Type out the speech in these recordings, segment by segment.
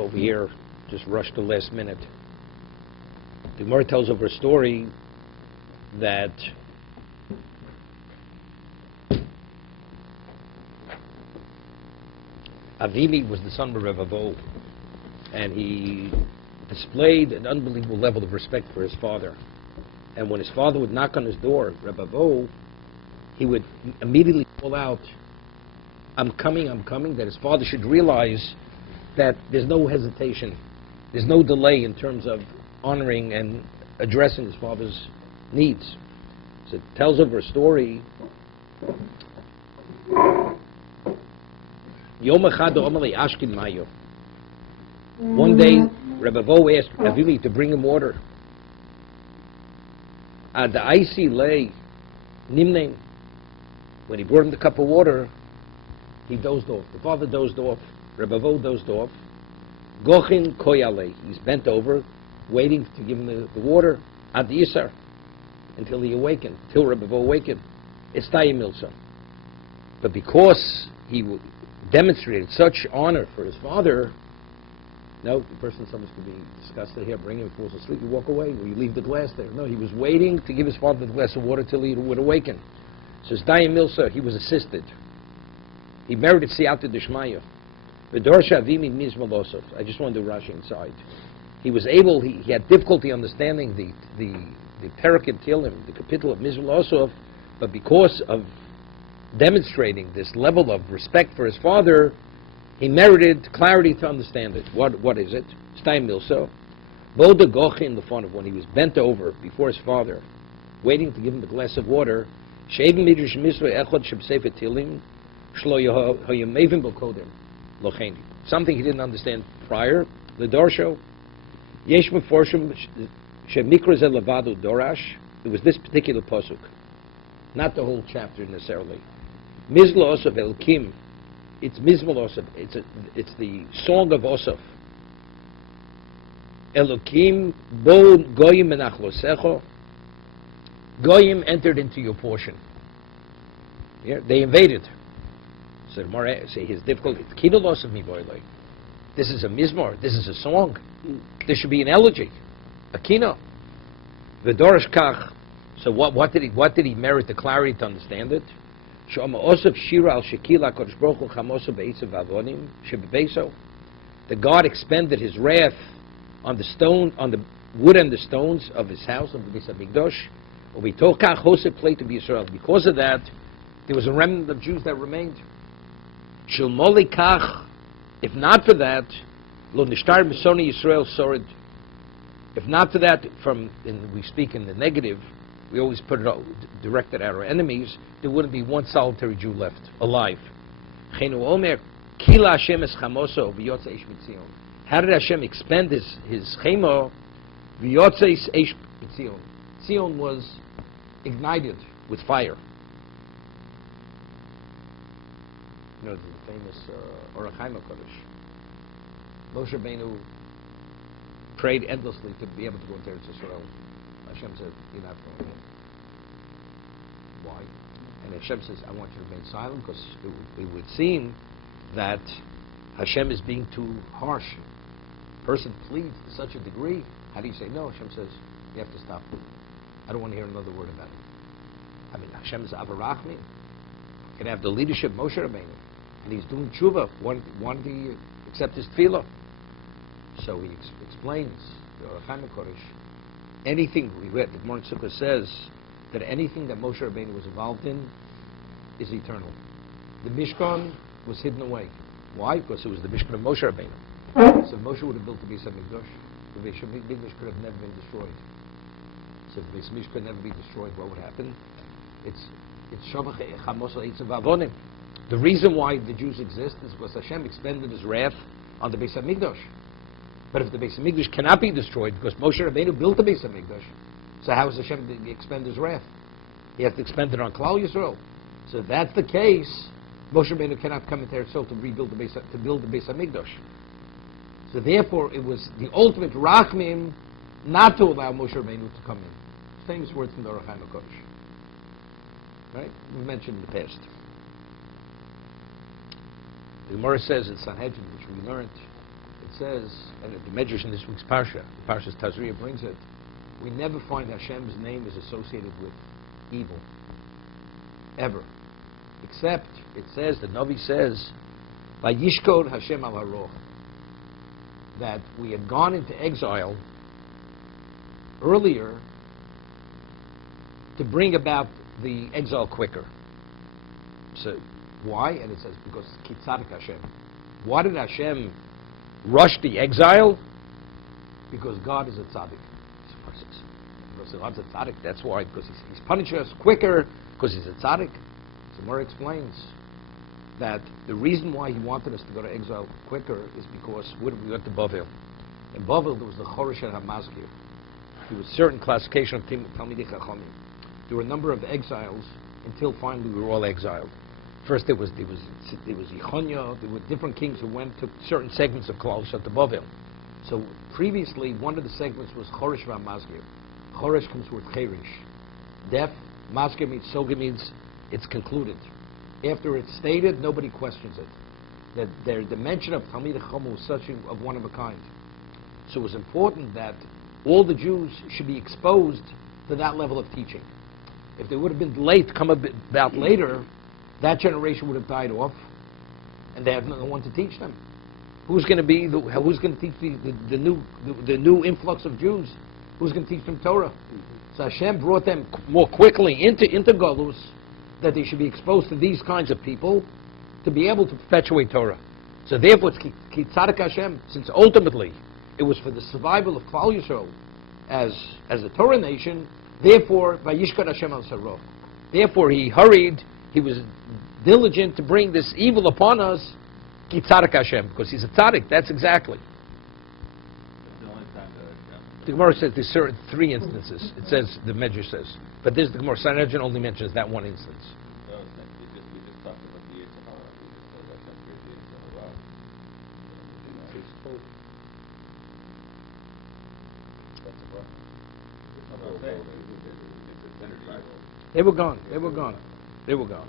over here, just rushed the last minute. The Gemara tells over a story that Avimi was the son of Revavo, and he displayed an unbelievable level of respect for his father. And when his father would knock on his door, Revavo, he would immediately call out, I'm coming, that his father should realize that there's no hesitation, there's no delay in terms of honoring and addressing his father's needs. So it tells over a story. One day, Rebbe Vo asked Avili to bring him water. The icy lay nimnein. When he brought him the cup of water, he dozed off. The father dozed off. Rebbe Vo dozed off. Gochin koyale. He's bent over, waiting to give him the water. Ad yisar, until he awakened, till Rebbe Vo awakened. It's milsa. But because he demonstrated such honor for his father, no, the person's supposed to be disgusted here, bring him, falls asleep, you walk away, or you leave the glass there. No, he was waiting to give his father the glass of water till he would awaken. So it's milsa, he was assisted. He merited siyata d'shmaya. V'dorsha avimi mizmalosov. I just want to do Rashi inside. He was able, he had difficulty understanding the Perak and Tilim, the capital of Mizmalosov, but because of demonstrating this level of respect for his father, he merited clarity to understand it. What is it? Stein Milso. Boda Gochi in the fun of when he was bent over before his father, waiting to give him the glass of water, Shevim Midrash Misra Echod Sheb Sefer Tilim, Shlo Yoyamevim Bokodim, Locheni. Something he didn't understand prior, the Dorsho. Yesh Meforshim Shemikra Zel Levado Dorash. It was this particular pasuk, not the whole chapter necessarily. Mizla Osaf Elkim. It's Mizmal Osaf. It's the song of Osaf. Elokim Bo Goyim Menachlosecho. Goyim entered into your portion. Yeah, they invaded. So Gemara say his difficulty. Kidul Osaf mi boylei. This is a mizmor. This is a song. There should be an elegy, a kino. V'dorish kach. So what did he merit the clarity to understand it? The God expended his wrath on the stone, on the wood and the stones of his house, of the Beis Hamikdash. Because of that, there was a remnant of Jews that remained. If not for that, if not for that, we speak in the negative, we always put it directed at our enemies, there wouldn't be one solitary Jew left alive. How did Hashem expend his chemo? Zion was ignited with fire. You know, the famous Orach HaKodesh. Moshe Rabbeinu prayed endlessly to be able to go into Eretz Yisrael. Hashem said, you're not going in. Why? And Hashem says, I want you to remain silent, because it would seem that Hashem is being too harsh. A person pleads to such a degree. How do you say no? Hashem says, you have to stop. I don't want to hear another word about it. I mean, Hashem is Avarachmin. You can have the leadership Moshe Rabbeinu, and he's doing tshuva, wanting to accept his tefillah. So he explains, the Orach HaKodesh, anything we read, the Gemara Sukkah says that anything that Moshe Rabbeinu was involved in is eternal. The Mishkan was hidden away. Why? Because it was the Mishkan of Moshe Rabbeinu. So Moshe would have built the Beis Hamikdash. The Beis Hamikdash could have never been destroyed. So if the Beis Hamikdash could never be destroyed, what would happen? It's Shavach Chamos Eitzav Avonim. The reason why the Jews exist is because Hashem expended his wrath on the Beis Hamikdash. But if the Beis Hamikdash cannot be destroyed, because Moshe Rabbeinu built the Beis Hamikdash, so how is Hashem to expend his wrath? He has to expend it on Klal Yisrael. So if that's the case, Moshe Rabbeinu cannot come into Eretz Yisrael to build the Beis Hamikdash. So therefore, it was the ultimate rachmim not to allow Moshe Rabbeinu to come in. Famous words from the Orach HaKodesh. Right? We mentioned in the past. The Gemara says in Sanhedrin, which we learned, it says, and the Medrash in this week's parsha, parshas Tazria brings it, we never find Hashem's name is associated with evil. Ever. Except, it says, the Navi says, Vayishkod Hashem al haroch, that we had gone into exile earlier to bring about the exile quicker. So, why? And it says, because Kitzadik Hashem. Why did Hashem rush the exile? Because God is a tzaddik. Because God's a tzaddik, that's why, because he's punishing us quicker, because he's a tzaddik. So Gemara explains that the reason why he wanted us to go to exile quicker is because we went to Bavel. In Bavel, there was the Chorish and HaMazkir. There was certain classification of Talmidei Chachamim. There were a number of exiles until finally we were all exiled. First there was Yechonia, there were different kings who went to certain segments of Klal Yisrael to Bavel. So previously, one of the segments was Chorish and HaMazkir. Chorish comes with Cherish. Death, Mazkir means Soga means it's concluded. After it's stated, nobody questions it. That their dimension of Talmidei Chacham was such of one of a kind. So it was important that all the Jews should be exposed to that level of teaching. If they would have been delayed to come about later, that generation would have died off, and they have no one to teach them. Who's going to teach the new influx of Jews? Who's going to teach them Torah? So Hashem brought them more quickly into Golus, that they should be exposed to these kinds of people to be able to perpetuate Torah. So therefore, it's Kitzadik Hashem, since ultimately it was for the survival of Klal Yisrael as a Torah nation. Therefore, Vayishkod Hashem al Sarov. Therefore, he hurried. He was diligent to bring this evil upon us. Kitzadik Hashem, because he's a tzaddik. That's exactly. The Gemara says there's certain three instances. It says, the Medrash says. But this, the Gemara Sanhedrin only mentions that one instance. They were gone. They were gone. They were gone.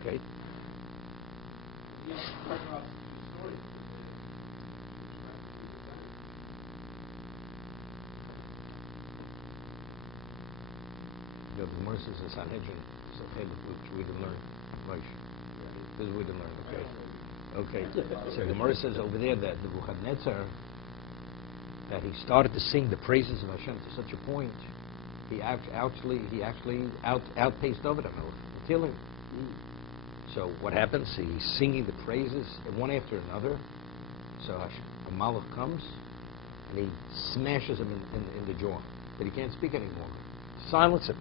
Okay. The Gemara says the Sanhedrin, which we didn't learn. Right. This we didn't learn. Okay. So the Gemara says over there that the Nebuchadnezzar, that he started to sing the praises of Hashem to such a point, he actually outpaced David HaMelech, kill him. So what happens? He's singing the praises one after another. So a Malach comes and he smashes him in the jaw, that he can't speak anymore. Silence him.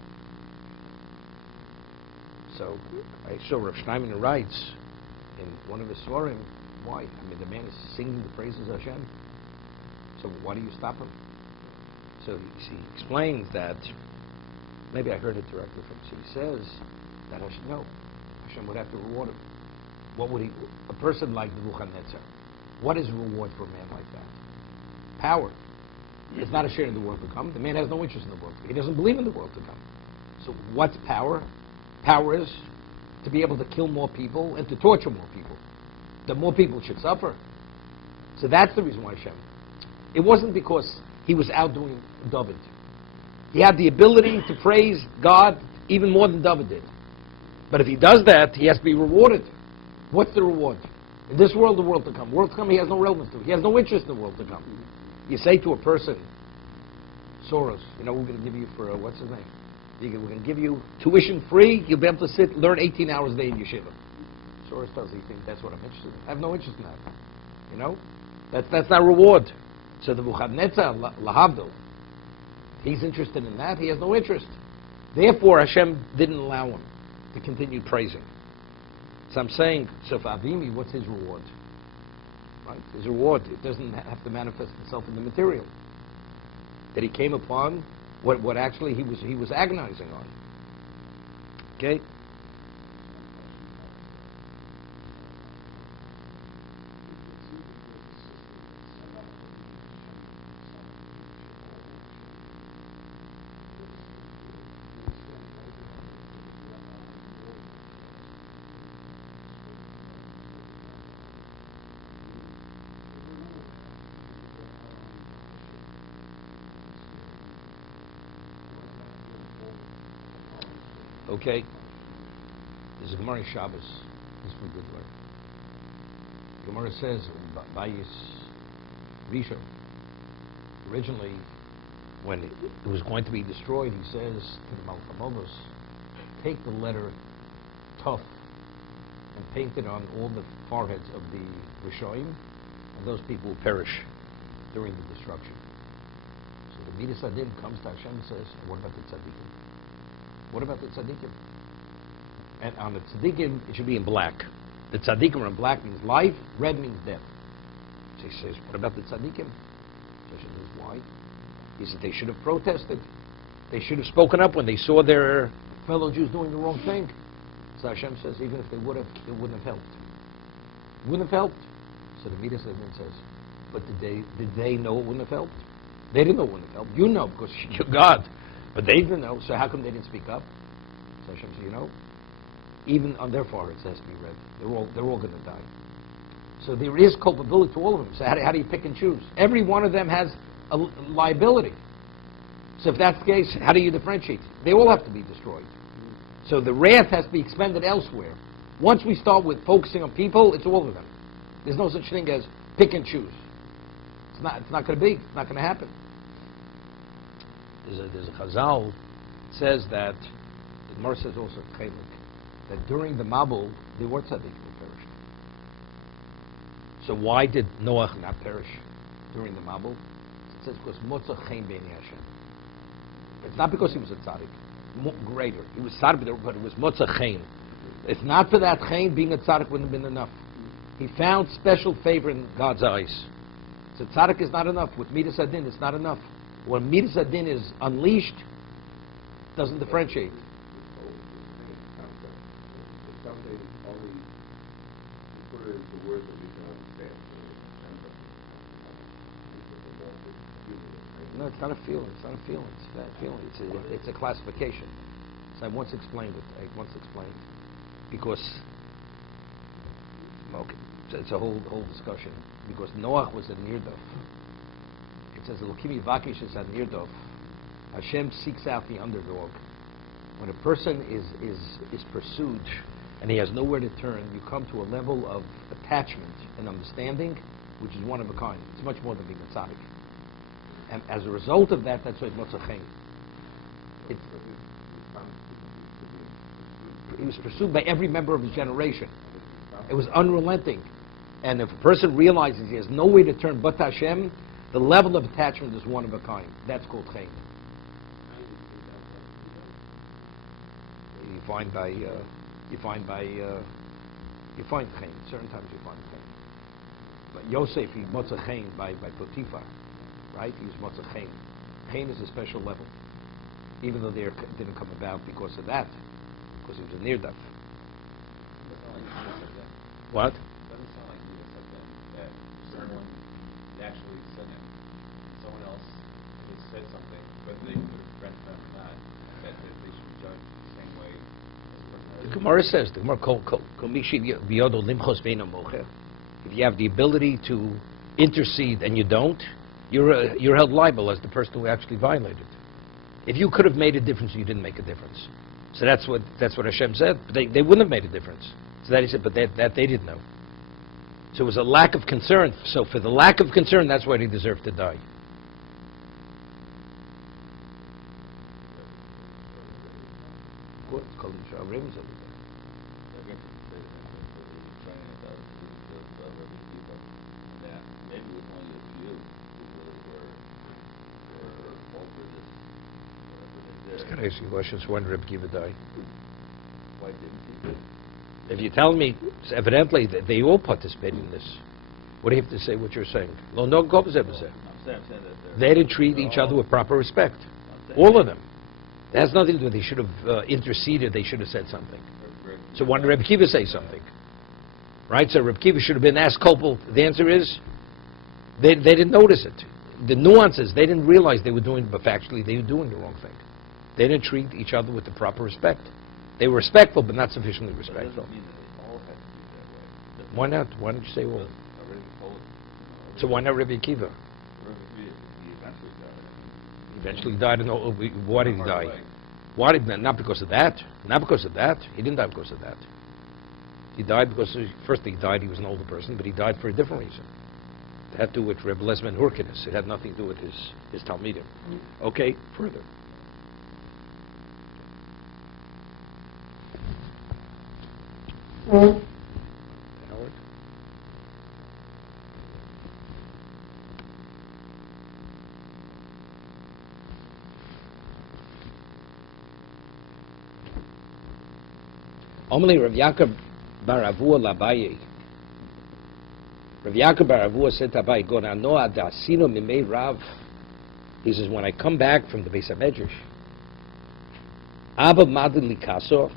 So I saw Rav Steinman writes in one of his Svarim, why? I mean, the man is singing the praises of Hashem. So why do you stop him? So he explains that, maybe I heard it directly from him. So he says that Hashem would have to reward him. What would a person like Nebuchadnezzar, what is reward for a man like that? Power. It's not a share in the world to come. The man has no interest in the world. He doesn't believe in the world to come. So what's power? Power is to be able to kill more people and to torture more people. The more people should suffer. So that's the reason why Hashem. It wasn't because he was outdoing David. He had the ability to praise God even more than David did. But if he does that, he has to be rewarded. What's the reward? In this world, the world to come. World to come, he has no relevance to it. He has no interest in the world to come. You say to a person, Soros, we're going to give you for, what's his name? We're going to give you tuition free. You'll be able to learn 18 hours a day in yeshiva. Soros does. He thinks that's what I'm interested in. I have no interest in that. That's not reward. So the Nebuchadnezzar, lahavdil, he's interested in that. He has no interest. Therefore, Hashem didn't allow him to continue praising. So I'm saying, so for Avimi, what's his reward? Right? His reward, it doesn't have to manifest itself in the material. That he came upon what actually he was agonizing on. Okay? Okay? There's a Gemara in Shabbos. This is for good learning. Gemara says, Bayis Rishon, originally, when it was going to be destroyed, he says to the Malchamobos, take the letter Tuf and paint it on all the foreheads of the Rishoim, and those people will perish during the destruction. So the Midas Adin comes to Hashem and says, what about the Tzaddikim? What about the Tzaddikim? And on the Tzaddikim, it should be in black. The Tzaddikim are in black means life, red means death. So he says, what about the Tzaddikim? So Hashem says, why? He said, they should have protested. They should have spoken up when they saw their fellow Jews doing the wrong thing. So Hashem says, even if they would have, it wouldn't have helped. It wouldn't have helped. So the Midas Adin says, but did they know it wouldn't have helped? They didn't know it wouldn't have helped. You know, because you're God. But they didn't know, so how come they didn't speak up? So Hashem said, even on their foreheads it has to be red. They're all going to die. So there is culpability to all of them. So how do you pick and choose? Every one of them has a liability. So if that's the case, how do you differentiate? They all have to be destroyed. So the wrath has to be expended elsewhere. Once we start with focusing on people, it's all of them. There's no such thing as pick and choose. It's not going to be. It's not going to happen. There's a Chazal says that, the Gemara says also, that during the Mabul, there were tzaddikim who perished. So why did Noach not perish during the Mabul? It says because Motzah Chen B'nei Hashem. It's not because he was a tzaddik, greater. He was tzaddik, but it was Motzah Chen. If not for that Chen, being a tzaddik wouldn't have been enough. He found special favor in God's eyes. So tzaddik is not enough. With Midas Adin, it's not enough. When Midas Adin is unleashed, it doesn't differentiate. No, it's not a feeling. It's not a feeling. It's a feeling. It's a classification. So I once explained it. Because, okay, it's a whole discussion. Because Noach was a Nirdov. It says, Elokimi Vakish is a Nirdov. Hashem seeks out the underdog. When a person is pursued and he has nowhere to turn, you come to a level of attachment and understanding, which is one of a kind. It's much more than being a tzaddik. And as a result of that, that's why it's Motzah Chen. He was pursued by every member of his generation. It was unrelenting. And if a person realizes he has no way to turn but Hashem, the level of attachment is one of a kind. That's called Chen. You find Chen. Certain times you find Chen. But Yosef, he Motzah Chen by Potiphar. Right? He was Motzah Chen. Chen is a special level. Even though they didn't come about because of that. Because he was a Nirdaf. What? It doesn't sound like you said that someone actually said him. Someone else said something, whether they could have corrected them or not, that they should be judged the same way as the person. The Gemara says, if you have the ability to intercede and you don't, you're held liable as the person who actually violated. If you could have made a difference, you didn't make a difference. So that's what Hashem said. But they wouldn't have made a difference. So that he said, but that they didn't know. So it was a lack of concern. So for the lack of concern, that's why they deserved to die. What's called Can I ask you a question? So when did Rabbi Kiva die? Why didn't he? If you tell me, evidently, they all participated in this. What do you have to say what you're saying? They didn't treat each other with proper respect. All of them. That has nothing to do with it. They should have interceded. They should have said something. So when did Rabbi Kiva say something? Right? So Rabbi Kiva should have been asked culpable. The answer is, they didn't notice it. The nuances, they didn't realize they were doing, but factually they were doing the wrong thing. They didn't treat each other with the proper respect. They were respectful, but not sufficiently respectful. But it doesn't mean that they all have to be that way. Why not? Why don't you say all? So why not Rabbi Akiva? He eventually died. Eventually died, and why did he die? Why did not because of that? Not because of that. He didn't die because of that. He died because, first he died, he was an older person, but he died for a different reason. It had to do with Reb Lesman Hurkinus. It had nothing to do with his Talmudim. Okay, further. Howard? Omli Rav Yaakov bar Avua Labaye. Rav Yaakov bar Avua said to Abaye, "Go now, no adasino mimei Rav." He says, when I come back from the Beis HaMedrash, Abba Madli Likaso,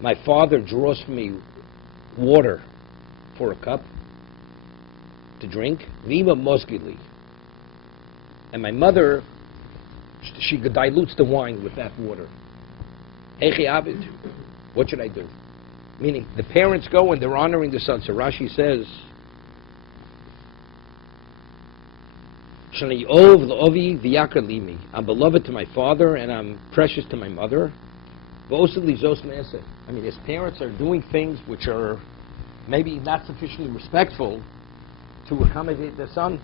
my father draws for me water for a cup to drink. Vima Mosgili, and my mother, she dilutes the wine with that water. Echi Abid. What should I do? Meaning, the parents go and they're honoring the son. So Rashi says, I'm beloved to my father and I'm precious to my mother. I mean, his parents are doing things which are maybe not sufficiently respectful to accommodate their son.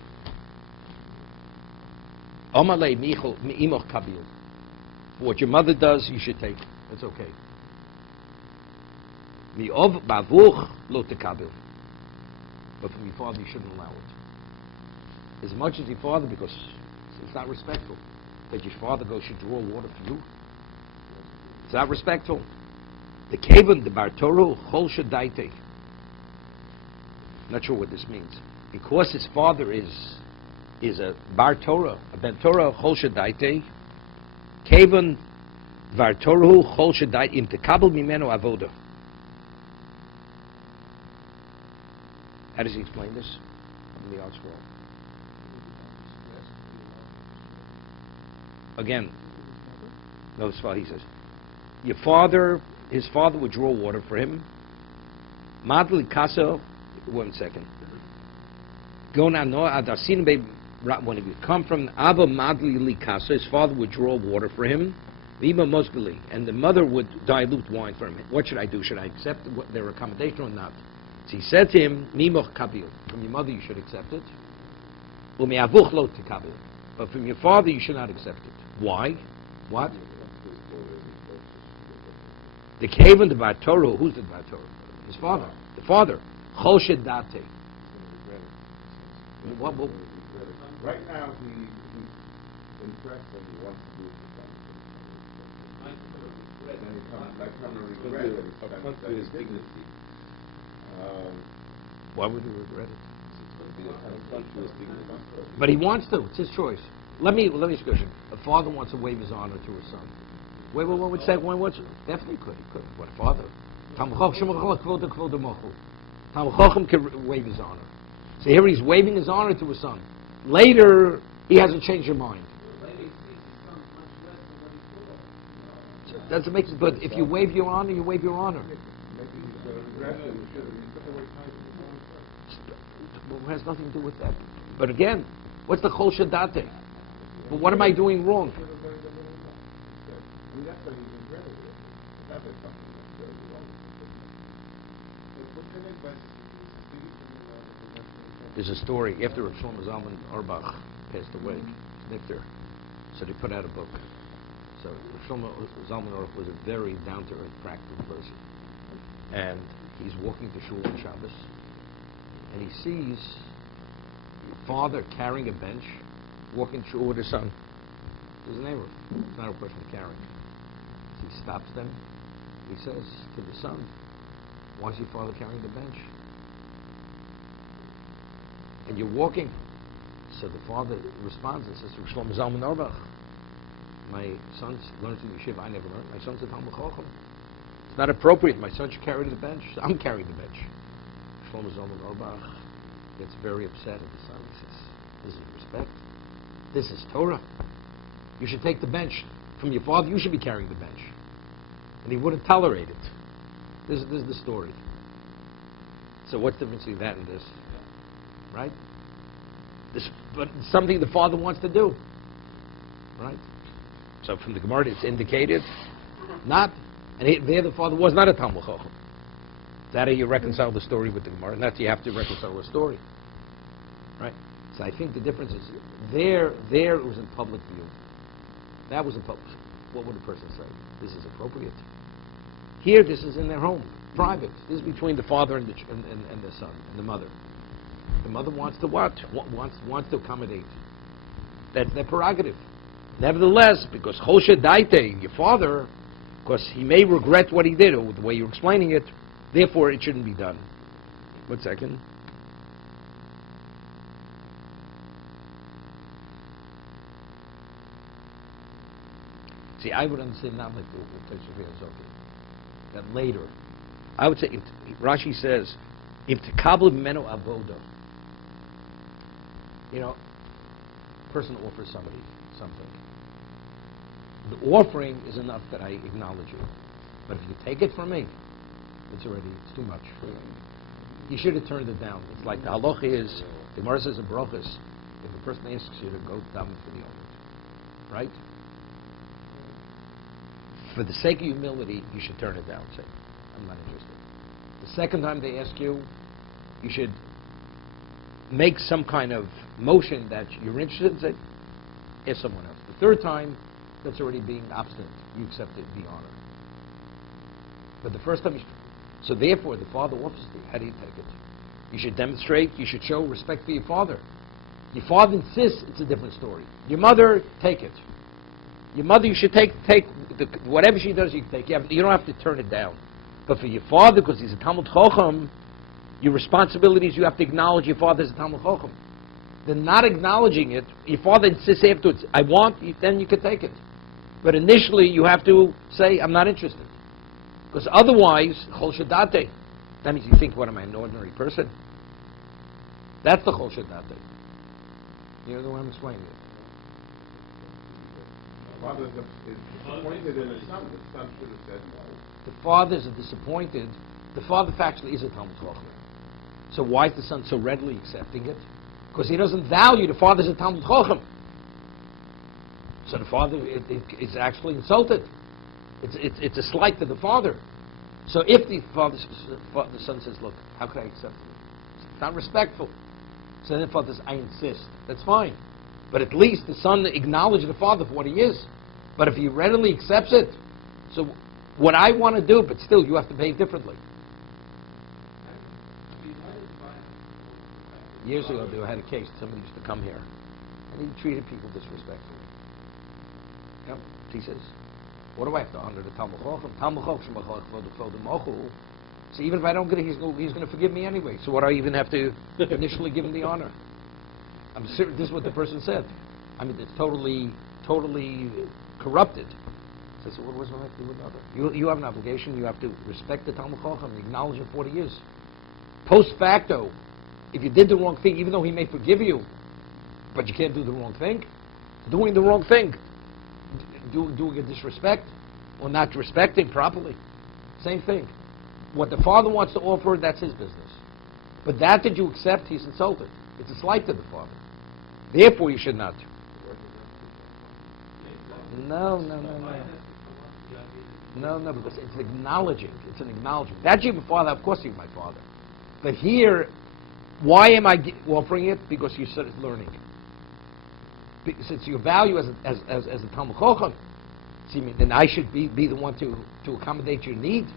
What your mother does, you should take. That's okay. But from your father, you shouldn't allow it. As much as your father, because it's not respectful that your father should draw water for you. It's not respectful. The Kavan, the Bartoro, Chol Shadaite. Not sure what this means. Because his father is a Bar Torah, a Ben Torah, Chol Shadaite, Kavan, Vartoru, Chol Shadaite, Im Tekabel Mimeno Avoda. How does he explain this in the Art Scroll? Again, notice what he says. His father would draw water for him. Madli Kaso, 1 second. When he would come from Abba Madli Likasa, his father would draw water for him. Vima Mosgali, and the mother would dilute wine for him. What should I do? Should I accept their accommodation or not? So he said to him, Mimoch Kabil, from your mother you should accept it. Umiavuch lo tekabil, but from your father you should not accept it. Why? What? The Kavan, the Bartoro, who's the Bartoro? His father. The father. Chol Shedate. What? Right now he's impressed and he wants to do it. And then he comes to regret it. Affront to his dignity. Why would he regret it? But he wants to. It's his choice. Let me ask a question. A father wants to waive his honor to his son. Wait, what would say? Definitely could. He could. What father? Talmud Chacham can waive his honor. So here he's waiving his honor to his son. Later, he hasn't changed his mind. So doesn't make sense. But if you waive your honor, you waive your honor. It has nothing to do with that. But again, what's the Chol Shadate? But what am I doing wrong? There's a story after Rav Shlomo Zalman Auerbach passed away, Nichter, so they put out a book. So Rav Shlomo Zalman Auerbach was a very down-to-earth, practical person. And he's walking to shul on Shabbos, and he sees a father carrying a bench, walking to shul with his son. There's a neighbor. It's not a person carrying. So he stops them. He says to the son, "Why is your father carrying the bench? And you're walking." So the father responds and says to Shlomo Zalman Auerbach, "My son learns in yeshiva. I never learned. My son's a Talmud Chacham. It's not appropriate. My son should carry the bench. So I'm carrying the bench." Shlomo Zalman Auerbach gets very upset at the son. He says, "This is respect. This is Torah. You should take the bench. From your father, you should be carrying the bench." And he wouldn't tolerate it. This is the story. So what's the difference between that and this? Right? But it's something the father wants to do. Right? So from the Gemara, it's indicated, not, and there the father was not a Talmud Chacham. That how you reconcile the story with the Gemara, and that's you have to reconcile the story, right? So I think the difference is there it was in public view. That was in public. What would a person say? This is appropriate. Here, this is in their home, private. This is between the father and the son and the mother. The mother wants to what? Wants to accommodate. That's their prerogative. Nevertheless, because Choshe Daite, your father, because he may regret what he did, or the way you're explaining it, therefore it shouldn't be done. 1 second. See, I would understand not like that later. I would say, Rashi says, if tekabel meno avoda, a person offers somebody something. The offering is enough that I acknowledge you. But if you take it from me, it's too much. You should have turned it down. It's like the halacha is, the Gemara says in Brochus, if the person asks you to go down for the owner, right? For the sake of humility, you should turn it down. Say, I'm not interested. The second time they ask you, you should make some kind of motion that you're interested and say, ask someone else. The third time, that's already being obstinate. You accept it, the honor. But the first time, so therefore, the father offers to you. How do you take it? You should demonstrate, you should show respect for your father. Your father insists, it's a different story. Your mother, take it. Your mother, you should take whatever she does, you can take. You don't have to turn it down. But for your father, because he's a Talmud Chacham, your responsibility is you have to acknowledge your father as a Talmud Chacham. Then not acknowledging it, your father insists afterwards, I want, then you can take it. But initially, you have to say, I'm not interested. Because otherwise, chol shadate. That means you think, what am I, an ordinary person? That's the chol shadate. You know the way I'm explaining it? The father is disappointed in his son. The son should have said no. The father is disappointed. The father factually is a Talmud Chacham. So why is the son so readily accepting it? Because he doesn't value the father's a Talmud Chacham. So the father is actually insulted. It's a slight to the father. So if the son says, look, how could I accept it? It's not respectful. So then the father says, I insist. That's fine. But at least the son acknowledges the father for what he is. But if he readily accepts it, so what I want to do, but still you have to behave differently. Years ago, I had a case. Somebody used to come here, and he treated people disrespectfully. Yep. He says, what do I have to honor the Talmud Chacham? Talmud Chacham. So even if I don't get it, he's going to forgive me anyway. So what do I even have to initially give him the honor? I'm serious. This is what the person said. I mean, it's totally corrupted. So I said, what does one have to do with another? You have an obligation. You have to respect the Talmud Chacham and acknowledge him for what he is. Post facto, if you did the wrong thing, even though he may forgive you, but you can't do the wrong thing, doing the wrong thing, doing a disrespect, or not respecting properly, same thing. What the father wants to offer, that's his business. But that you accept, he's insulted. It's a slight to the father. Therefore, you should not. No, because it's acknowledging. It's an acknowledgement. That's your father, of course he's my father. But here, why am I offering it? Because you said it's learning. Since your value as a Talmud Chacham, see, then I should be the one to accommodate your need.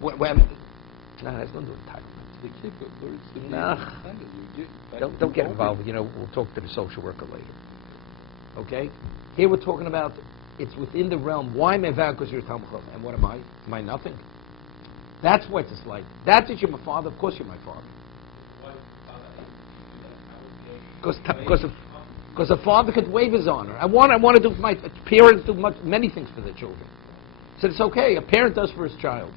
No, that's not doing time. No, don't get involved. We'll talk to the social worker later. Okay? Here we're talking about it's within the realm. Why am I valued? Because you're a Talmud Chacham. And what am I? Am I nothing? That's what it's like. That's that you're my father. Of course you're my father. Because a father could waive his honor. I want to do. My parents do many things for their children. So it's okay. A parent does for his child.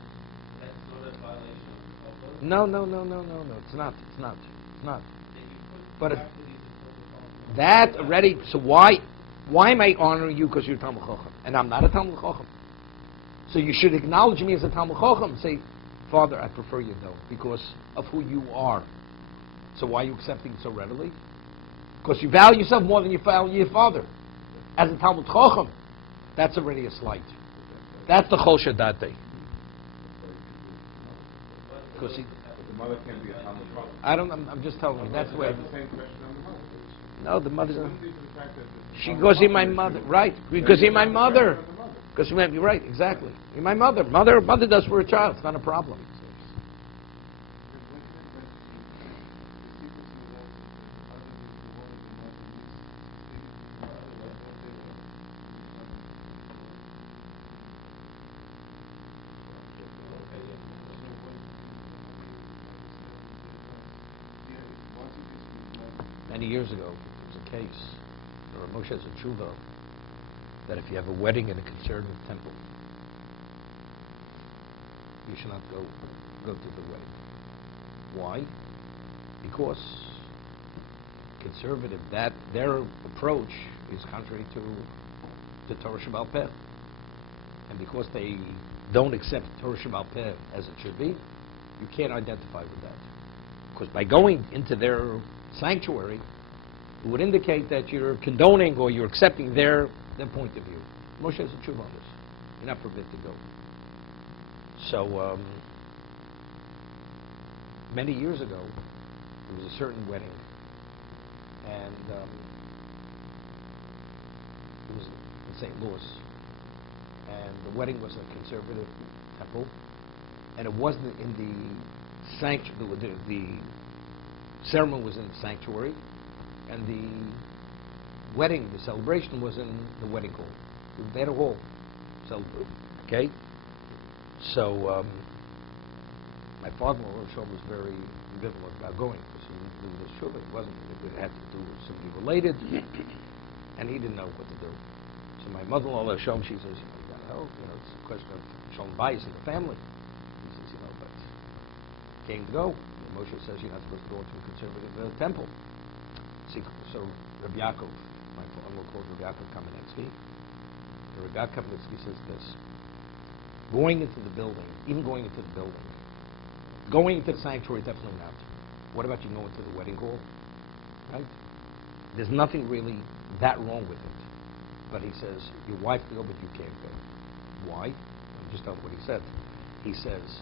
No. It's not. But that already. So why am I honoring you? Because you're a Talmud Chacham, and I'm not a Talmud Chacham. So you should acknowledge me as a Talmud Chacham. Say, Father, I prefer you though because of who you are. So why are you accepting so readily? Because you value yourself more than you value your father. As a Talmud Chacham, That's already a slight. That's the Chol Shadate. Because But the mother can't be a Talmud Chacham. I'm just telling you, that's the way. That's the same question on the mother. No, the mother's. Wouldn't be for the fact that the She Talmud goes, "You're my Chacham is mother." Jewish. Right, Then because you're you my have to mother. correct the mother. Because you're right, exactly. You're my mother. Mother does for a child. It's not a problem. Many years ago, there was a case, or Moshe has a tshuva, that if you have a wedding in a conservative temple, you should not go to the wedding. Why? Because conservative, that their approach is contrary to Torah Sheba'al Peh, and because they don't accept Torah Sheba'al Peh as it should be, you can't identify with that. Because by going into their sanctuary, it would indicate that you're condoning or you're accepting their point of view. Moshe has a tshuva on this. You're not permitted to go. So, many years ago, there was a certain wedding, and it was in St. Louis, and the wedding was a conservative temple, and it wasn't in the sanctuary. The ceremony was in the sanctuary, and the wedding, the celebration, was in the wedding hall. They had a hall. Okay? So, my father-in-law, Shom, was very ambivalent about going, because he knew this shul. It had to do with somebody related, and he didn't know what to do. So my mother-in-law, Shom, she says, you got to help. It's a question of Shalom Bayis in the family. He says, but came to go. And Moshe says you're not supposed to go into a conservative temple. See, so Rabbi Yaakov, my father-in-law called Rabbi Yaakov Kalatsky. Rabbi Yaakov Kalatsky says this: going into the building, even going into the building, going into the sanctuary, that's no matter. What about you going to the wedding hall? Right? There's nothing really that wrong with it. But he says, your wife can go, but you can't go. Why? I'm just telling what he said. He says,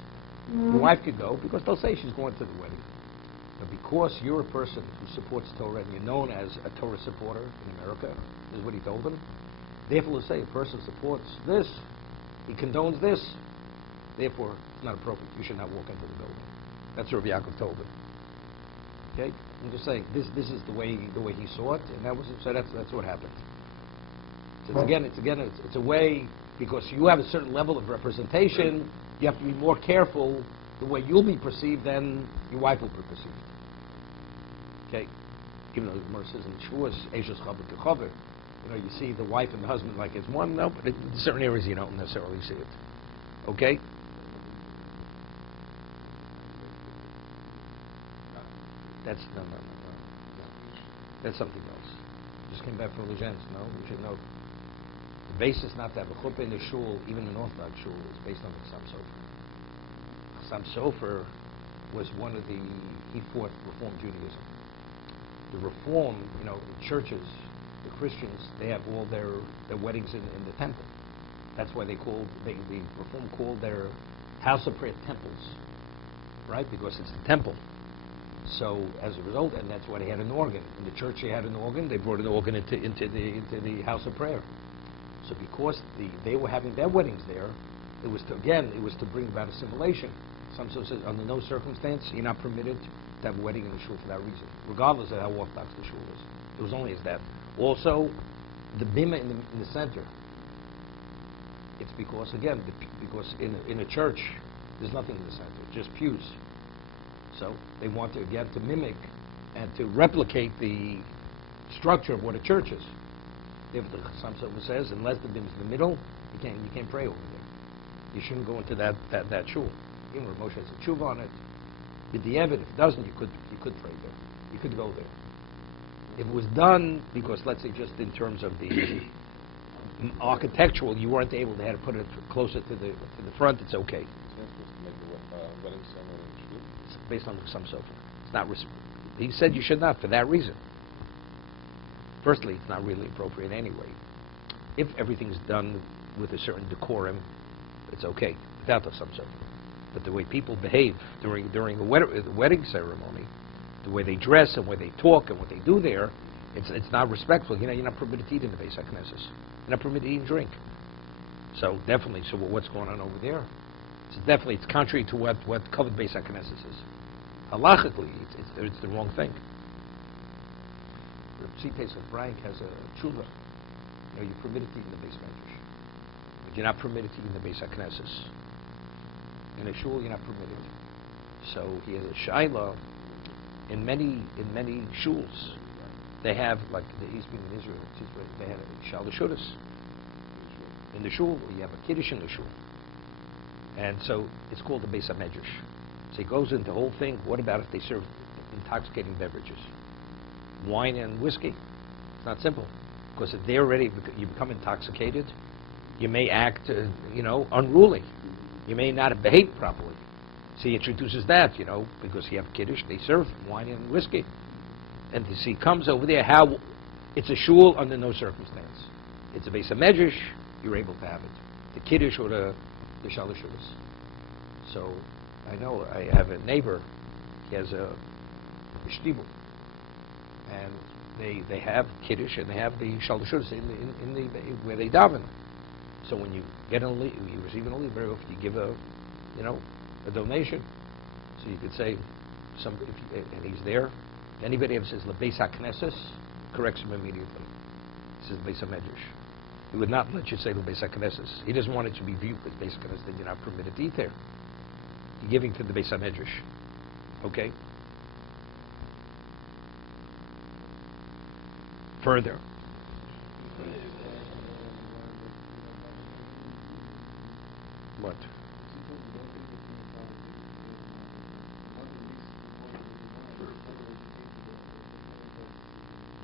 your wife could go because they'll say she's going to the wedding. But because you're a person who supports Torah and you're known as a Torah supporter in America, is what he told them, therefore they'll say a person supports this, he condones this, therefore it's not appropriate. You should not walk into the building. That's what Rabbi Yaakov told him. Okay? I'm just saying, this is the way he saw it, and that was so that's what happened. So it's a way, because you have a certain level of representation, you have to be more careful the way you'll be perceived than your wife will be perceived. Okay? Even though the Gemara says in Shavuos, Eishes Chaver Kechaver, you see the wife and the husband like it's one, no, but in certain areas you don't necessarily see it. Okay? That's no. That's something else. Just came back from Legends. No, we should know. The basis not to have a chuppah in the shul, even an Orthodox shul, is based on the Chassam Sofer. Chassam Sofer was he fought Reform Judaism. The Reform, churches, the Christians, they have all their weddings in the temple. That's why the Reform called their house of prayer temples, right? Because it's the temple. So as a result, and that's why they had an organ. In the church they had an organ, they brought an organ into the house of prayer. So because they were having their weddings there, it was to bring about assimilation. Some sort says under no circumstance you're not permitted to have a wedding in the shul for that reason, regardless of how orthodox the shul is. It was only as that. Also, the bima in the center. It's because in a church there's nothing in the center, just pews. So they want to mimic and to replicate the structure of what a church is. If the Chassam Sofer says, unless the bim is in the middle, you can't pray over there. You shouldn't go into that shul. Even when Moshe has a tshuva on it, if it doesn't, you could pray there. You could go there. If it was done because, let's say, just in terms of the architectural, you weren't able to put it closer to the front, it's okay. It's based on the Chassam Sofer. It's not. He said you should not for that reason. Firstly, it's not really appropriate anyway. if everything's done with a certain decorum, it's okay, without the samsa. But the way people behave during a wedding ceremony, the way they dress and where they talk and what they do there, it's not respectful. You're not permitted to eat in the Beis HaKnesses. You're not permitted to eat and drink. So definitely, so what's going on over there? It's contrary to what covered Beis HaKnesses is. Halachically, it's the wrong thing. The Tzitz of Frank has a tshuva. You're permitted to eat in the Beis Medrash, but you're not permitted to eat in the Beis HaKnesses. In a shul, you're not permitted. So he has a shaila. In many shuls, they have, like the East being in Israel, they have a shalashudis in the shul. You have a kiddushin in the shul, and so it's called the Beis HaMedrash. So he goes into the whole thing. What about if they serve intoxicating beverages, wine and whiskey? It's not simple, because if they're already you become intoxicated, you may act, unruly. You may not have behaved properly. So he introduces that, because you have kiddush, they serve wine and whiskey. And he comes over there, how it's a shul under no circumstance. It's a Beis HaMedrash, you're able to have it. The kiddush or the shalashudis. So I know I have a neighbor, he has a shtibul, and they have kiddush and they have the shalashudis in the where they daven. So when you get an ali, you receive an ali, very often you give a donation. So you could say, and he's there. Anybody ever says Beis HaKnesses, corrects him immediately. He says Beis HaMedrash. He would not let you say Beis HaKnesses. He doesn't want it to be viewed as Beis HaKnesses, then you're not permitted to eat there. You're giving to the Beis HaMedrash. Okay? Further. What?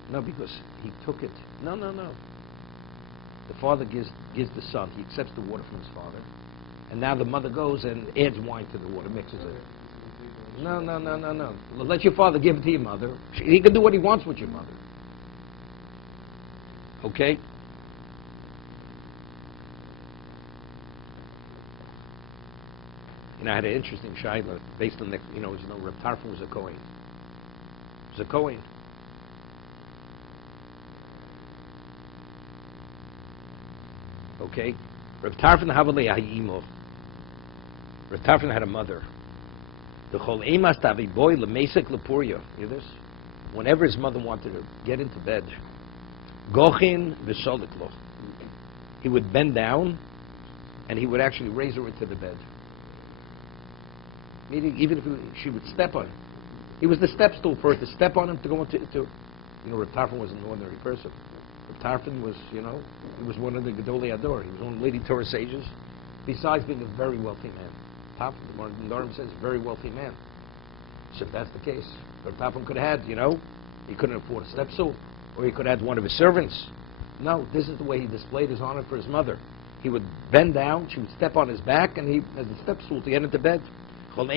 No, because he took it. No. The father gives the son. He accepts the water from his father. And now the mother goes and adds wine to the water, mixes it. No. Let your father give it to your mother. He can do what he wants with your mother. Okay? I had an interesting shaila based on the, Reb Tarfon was a Kohen. He was a Kohen. Okay? Reb Tarfon Reb Tarfon had a mother. The chol emas tavi boy lemesek lepuria. You hear this? Whenever his mother wanted to get into bed, gochin v'soliklo. He would bend down, and he would actually raise her into the bed. Meaning, even if she would step on him. He was the step stool for her to step on him to go into. Reb Tarfon was an ordinary person. Reb Tarfon was, he was one of the Gedolei Ador. He was one of the leading Torah sages, besides being a very wealthy man. Tarfon, the Noram says, very wealthy man. So if that's the case, Reb Tarfon could have had, he couldn't afford a step stool, or he could have had one of his servants. No, this is the way he displayed his honor for his mother. He would bend down, she would step on his back, and he has a step stool to get into bed. And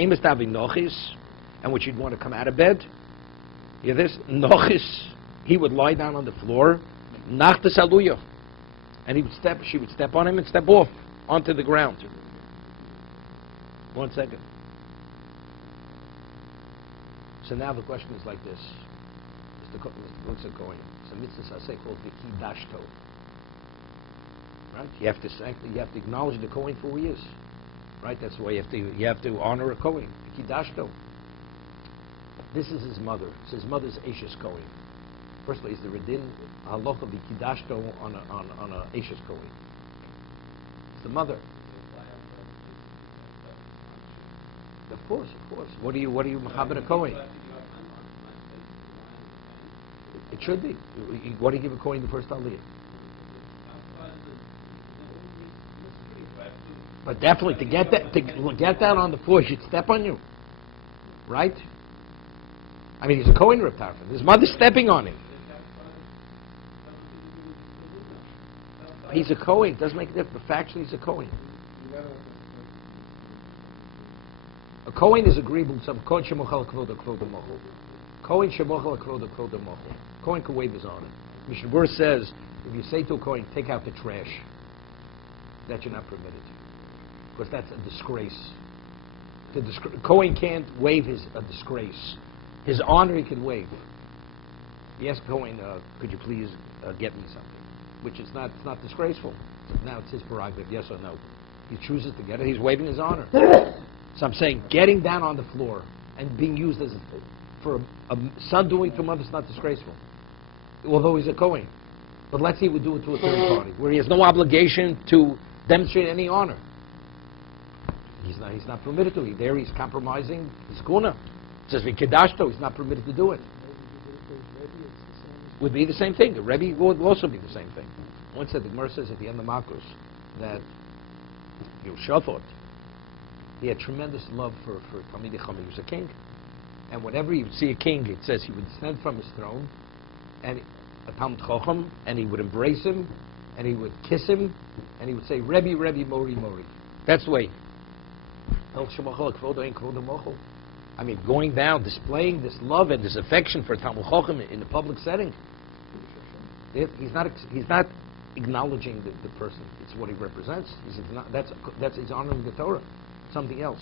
when she'd want to come out of bed, you hear this? Nochis. He would lie down on the floor, nachtas aluya, and she would step on him and step off onto the ground. 1 second. So now the question is like this. Mr. Gutsa Cohen. It's a mitzvah saseh called the kiddashto. Right? You have to acknowledge the Kohen for who he is. Right? That's the way you have to honor a Kohen. Kiddashto. This is his mother. So his mother's Ashes Kohen. Firstly, is the Redin halacha of the Kiddashto on a Ashes Kohen. It's the mother. Of course. What do you mechaber a Kohen? It should be. What do you give a Kohen the first aliyah? But definitely, to get that on the floor, he should step on you. Right? I mean, he's a Kohen, Reb Tarfon. His mother's stepping on him. He's a Kohen. It doesn't make a difference. But factually, he's a Kohen. A Kohen is agreeable to some Kohen shemochal kvod kvod mochel. Kohen shemochel akroda koda mochel. Kohen can wave his honor. Mishnah Berurah says, if you say to a Kohen, take out the trash, that you're not permitted. Because that's a disgrace. Kohen can't waive a disgrace. His honor he can waive. He asks Kohen, could you please get me something? Which is not, it's not disgraceful. Now it's his prerogative, yes or no. He chooses to get it, he's waiving his honor. So I'm saying, getting down on the floor and being used as for a son doing to mother is not disgraceful. Although he's a Kohen. But let's say he would do it to a third party, where he has no obligation to demonstrate any honor. He's not permitted to. There he's compromising his kuna. It says, V'kedashto, he's not permitted to do it. Would be the same thing. The Rebbe would also be the same thing. Once said, the Gemara says at the end of Makos that Yoshafat, he had tremendous love for Talmidei Chacham. He was a king. And whenever he would see a king, it says he would descend from his throne, and a Talmid Chacham, and he would embrace him, and he would kiss him, and he would say, Rebbe, Rebbe, Mori, Mori. That's the way. I mean, going down, displaying this love and this affection for Talmid Chacham in the public setting. He's not acknowledging the person. It's what he represents. That's he's honoring the Torah. Something else.